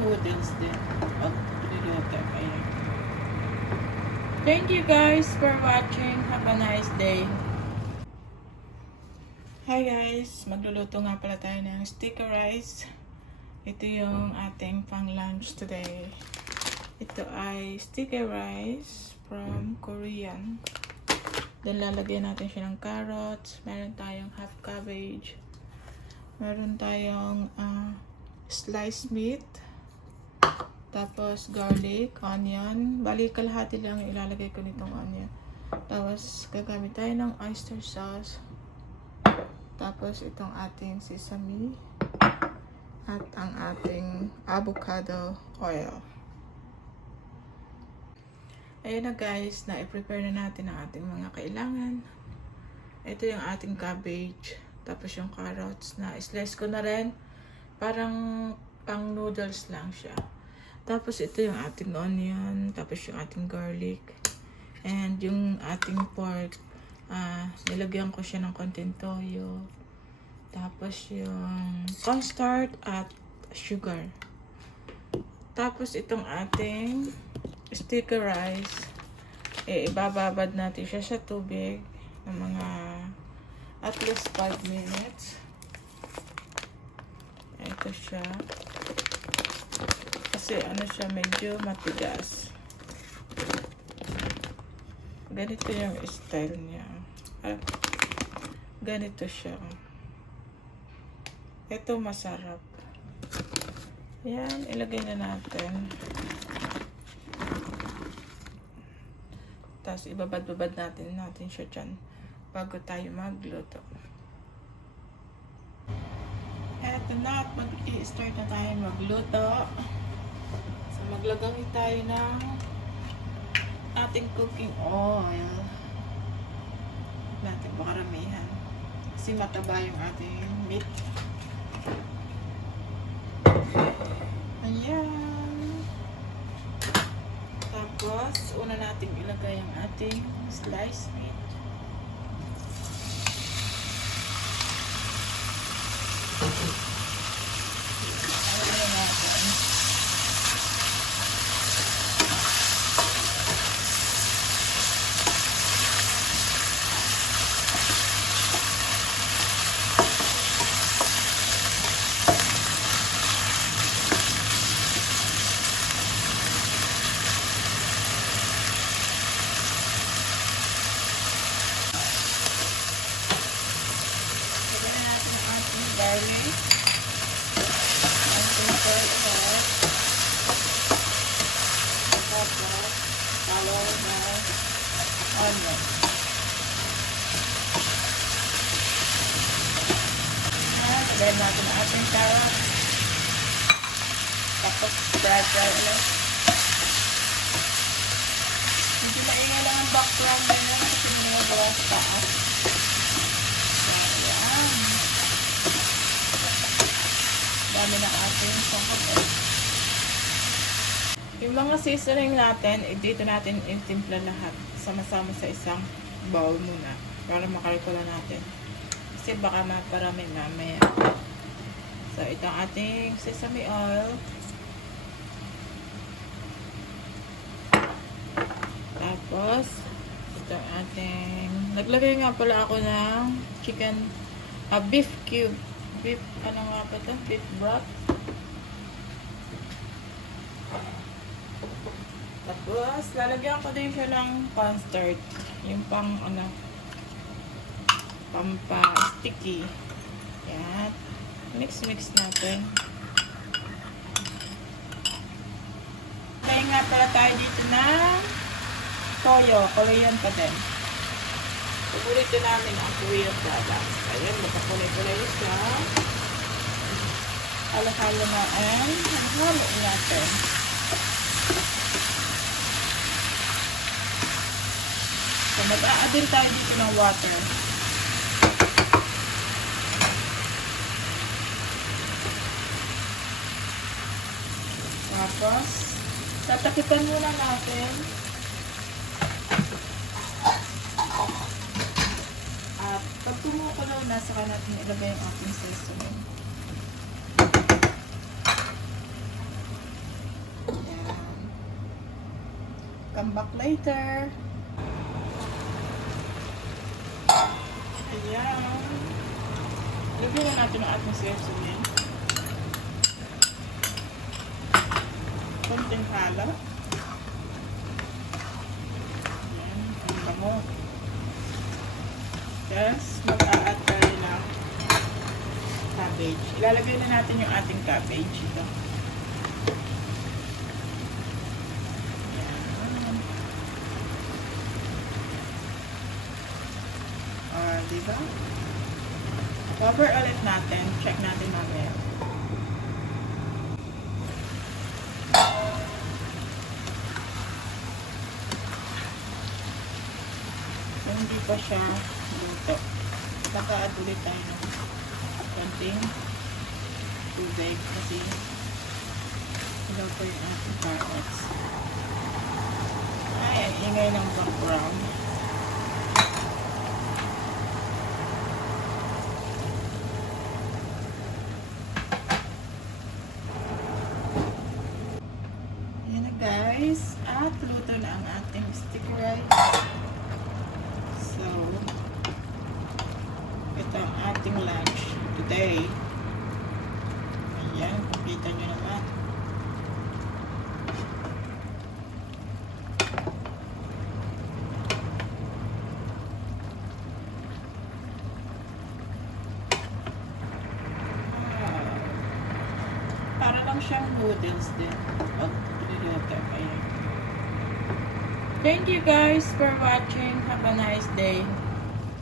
noodles din. At luluto. Ayan. Thank you guys for watching. Have a nice day. Hi guys! Magluluto nga pala tayo ng sticky rice. Ito yung ating pang lunch today. Ito ay sticky rice from Korean. Then lalagyan natin siya ng carrots. Meron tayong half cabbage. Meron tayong sliced meat. Tapos garlic, onion. Bali kalahati lang ilalagay ko nitong onion. Tapos gagamit tayo ng oyster sauce. Tapos itong ating sesame. At ang ating avocado oil. Ayun na guys, na-prepare na natin ang ating mga kailangan. Ito yung ating cabbage. Tapos yung carrots na slice ko na rin. Parang pang noodles lang siya. Tapos ito yung ating onion. Tapos yung ating garlic. And yung ating pork. Nilagyan ko siya ng konting toyo. Tapos yung cornstarch at sugar. Tapos itong ating sticky rice. Ibababad natin siya sa tubig ng mga at least 5 minutes. Ito siya. Kasi ano siya, medyo matigas. Ganito yung style niya. Ganito siya. Ito masarap. Yan, ilagay na natin. Tapos ibabad-babad natin siya dyan bago tayo magluto. Eto na, mag-i-start na tayo magluto. So maglagay tayo ng ating cooking oil. Natin makaramihan. Kasi mataba yung ating meat. Ayan. Tapos, una natin ilagay ang ating sliced meat. Ayan natin. Garlic, ating pork sauce, tapos followed by onion. At lagyan natin ang ating carrot. Tapos fry ulit. Medyo maingay lang ang background nila kasi mga bawas taas. Dami ng ating sangkot. Yung mga seasoning natin, dito natin itimpla lahat. Sama-sama sa isang bowl muna. Para makalkula natin. Kasi baka maparami mamaya. So, ito ang ating sesame oil. Tapos, ito ang ating... Naglagay nga pala ako ng chicken, beef cube. Beef, ano nga pa ito? Beef broth. Tapos, lalagyan ko din siya ng cornstarch. Yung pang, pampa-sticky. Yan. Mix natin. Kaya nga pala tayo dito ng toyo. Korean pa din. Paborito namin ang Korean products. Ayan, makakulay-kulay siya. Halo-halo na ang halo natin. So, mag-a-add din tayo dito ng water. Tapos, tatakipan muna natin. At pag tumukulo na, saka natin ilagay ang ating sesame. Come back later. Ayan. Lagyan na natin ang ating sesame. Konting hala. Ayan. Ang bango. Yes. Mag-a-add tayo ng cabbage. Ilalagay na natin yung ating cabbage. Ito. Diba? Cover ulit natin. Check natin mamaya. Kung hindi pa siya luto, naka-add ulit tayo ng konting tubig kasi ilaw po yung ating carrots. Ay, ang ingay ng background. Guys, at luto na ang ating sticky rice. So, ito ang ating lunch today. Ayan, kumplita nyo naman. Para lang siyang noodles din. Thank you guys for watching. Have a nice day.